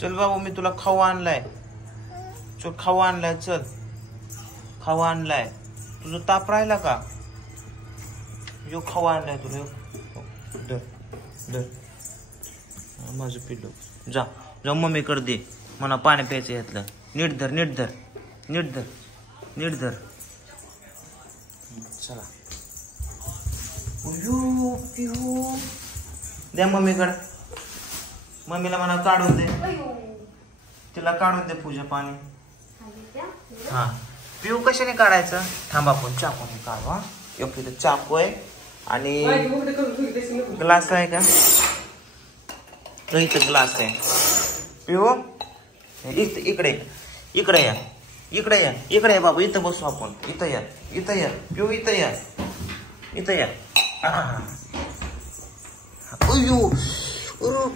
चल बाबू मी तुला खाऊ आणलाय. चल खाऊ आणलाय. चल खाऊ आणलाय. तुझं ताप राहिला का? जो खाऊ आणलाय तुला. दर दर माझं पिल्लू. जा जा मम्मीकडे दे. मला पाणी प्यायचं यातलं. नीट धर नीट धर नीट धर नीट धर. चला द्या मम्मीकडे. मम्मीला मला काढून दे. तिला काढून दे पूजा पाणी. हा पिऊ कशाने काढायचं? थांबा आपण चाकूने काढू. हा योग्य तर चाकू आहे आणि ग्लास आहे का? इथं ग्लास आहे. पिऊ इकडे इकडे या इकडे या इकडे या बाबू. इथं बसू आपण. इथं या इथं या पिऊ. इथं या इथं या.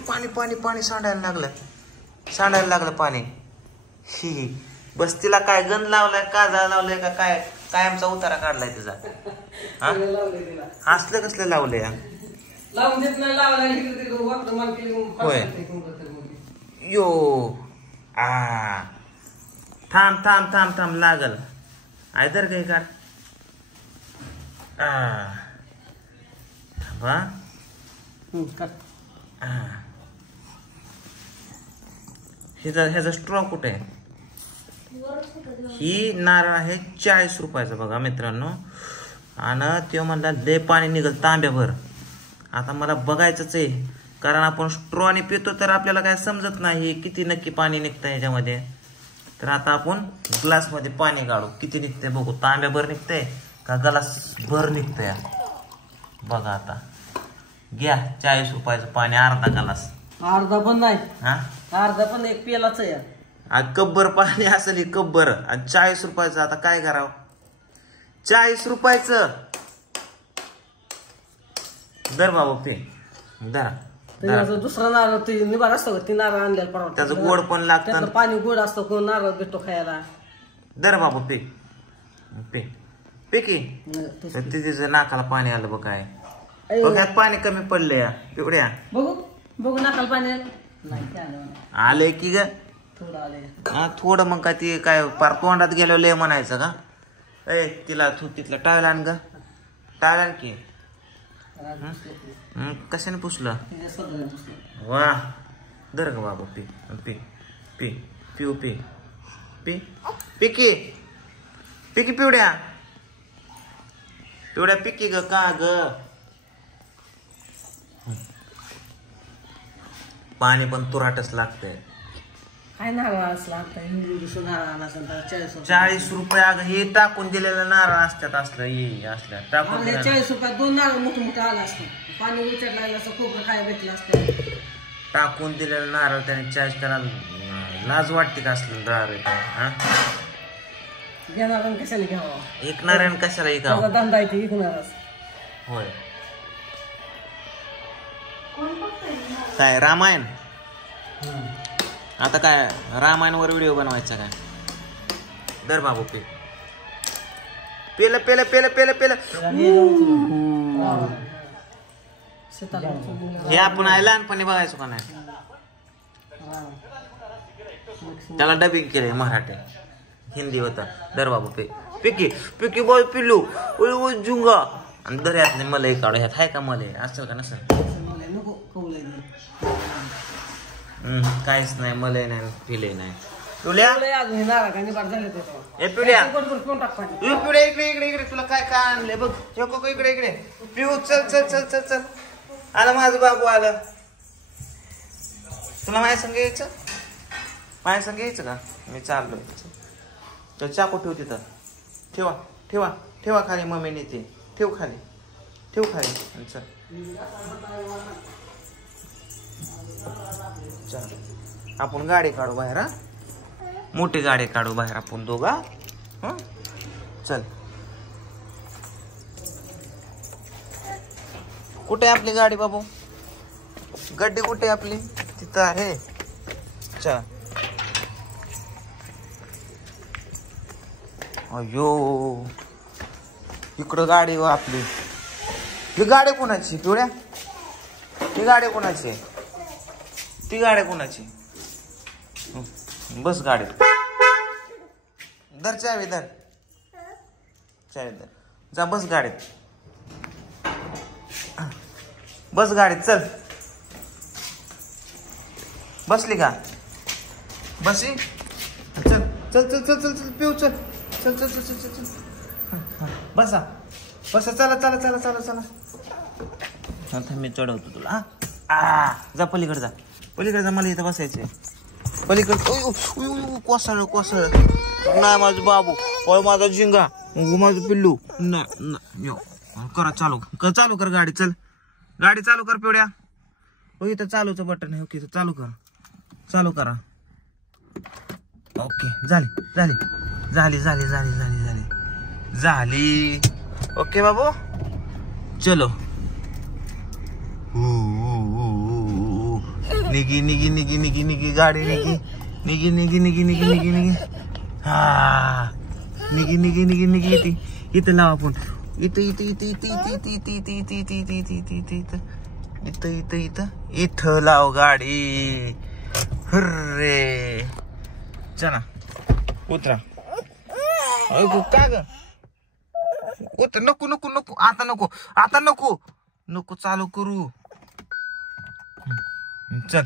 पाणी पाणी पाणी सांडायला लागलं. सांडायला लागलं पाणी. ही बस तिला काय गंध लावलाय काजळ लावलाय का काय? काय आमचा उतारा काढलाय तिचा? असलं कसलं लावलंय? होय यो थांब थांब थांब थांब लागल. आयदर काही काढ. थांबा. ह्याचा स्ट्रॉ कुठे आहे? ही नारळ आहे 40 रुपयाचा बघा मित्रांनो. आणि तो म्हणला लय पाणी निघल तांब्याभर. आता मला बघायचंच आहे कारण आपण स्ट्रॉने पितो तर आपल्याला काय समजत नाही किती नक्की पाणी निघतं ह्याच्यामध्ये. तर आता आपण ग्लास मध्ये पाणी काढू. किती निघतंय बघू. तांब्याभर निघतंय का ग्लास भर निघतंय बघा. आता घ्या 40 रुपयाचं पाणी. अर्धा ग्लास. अर्धा पण नाही. हा अर्धा पण एक पेलाच आहे. कब्बर पाणी असेल कब्बर. आणि 40 रुपयाचं. आता काय करावं? 40 रुपयाचं. दर बाबू पे धरा. दुसरा नारळ ते निभार असतो ती नारळ आणलेला परवडतं. त्याचं गोड पण लागतं. पाणी गोड असतं. कोण नारळ भेटतो खायला. दर बाबू पे पे पे की तिचं नाकाला पाणी आलं बघ. काय बघ पाणी कमी पडलं या पिवड्या. बघू बघू नाकाला पाणी आलंय की ग? थोडं आलंय. हा थोडं. मग काय ते काय पार तोंडात गेल्यावर लय म्हणायचं का? ए तिला तिथलं टाळलं आण ग. टाळलं की. कशाने पुसलं? वा दर ग बाबा. पी पी पी पिऊ पी पी पिकी पिकी पिवड्या पिवड्या पिकी ग. का ग? पाणी पण तुराटच लागतंय. काय नारळ असला 40 रुपये. अगं हे टाकून दिलेलं नारळ असतात. असलं हे असल्या टाकून 40 रुपयात 2 नारळ मोठं मोठं आलं असतं. पाणी उचलला असं खोबरं काय भेटलं असतं. टाकून दिलेलं नारळ त्याने 40 करायला लाज वाटते का? असलं नारळ घेणार कशाला घ्यावं? एक नारायण कशाला ऐकावं? धंदा आहे ते ऐकणारच. होय काय रामायण? आता काय रामायणवर व्हिडिओ बनवायचा काय? दर बाबू पे पेलं पेलं पेलं पेलं पेलं. हे आपण लहानपणी बघायचो का नाही? त्याला डबिंग केलंय मराठी हिंदी होता. दर बाबू पे पिकी पिकी बॉय पिल्लू जुंगा. आणि दर यात नाही मलई काढू. ह्यात आहे का मलई? असेल का नसेल? काहीच नाही. मलई नाही पिले नाही. पिवल्या पिवल्या पिवल्या इकडे इकडे इकडे. तुला काय काय आणले बघ. इकडे इकडे पिऊ. चल चल चल चल चल. आलं माझं बाबू आलं. तुला माझ्या संग यायचं? माझ्या संग यायचं का? मी चाललो. तर चाकू ठेव तिथं. ठेवा ठेवा ठेवा खाली. मम्मीने ते ठेव खाली. ठेव खाली. चल चल आपण गाडी काढू बाहेर. हा मोठी गाडी काढू बाहेर आपण दोघा. चल कुठे आपली गाडी बाबू? गड्डी कुठे आपली? तिथं आहे. चल. अयो इकडं गाडी आपली. ही गाडी कोणाची पिवड्या? ही गाडी कोणाची? ती गाडी कोणाची? बस गाडीत. धर चावी, धर चावी, धर. जा बस गाडीत. बस गाडीत, चल. बसली का? बसली. चल चल चल चल चल चल पिऊ, चल चल चल चल चल चल. बसा बसा, चला चला चला चला चला. आता मी चढवतो तुला. जा पलीकडे, जा पलीकडे जा. मला इथं बसायचंय पलीकडे. कोसळ कोसळ. नाही माझं बाबू, होय माझा झिंगा, माझं पिल्लू. नाही करा चालू, चालू कर गाडी. चल गाडी चालू कर पिवड्या. हो इथं चालूचं बटन आहे. ओके इथं चालू कर. चालू करा. ओके झाली झाली झाली झाली झाली झाली झाली झाली. ओके बाबू चलो. निगी निगी निगी निगी निगी गाडी निगी निगी निगी निगी निगी निगी निगी. हा निगी निगी निगी निगी. इथे इथं लावा आपण. इथं इथं इथं इथं इथं इथं इथं इथं इथं इथं इथं इथं इथं इथं इथं इथं इथं लाव गाडी. हर्रे चला उतरा. का ग उतर. नको नको नको आता नको, आता नको नको चालू करू. चल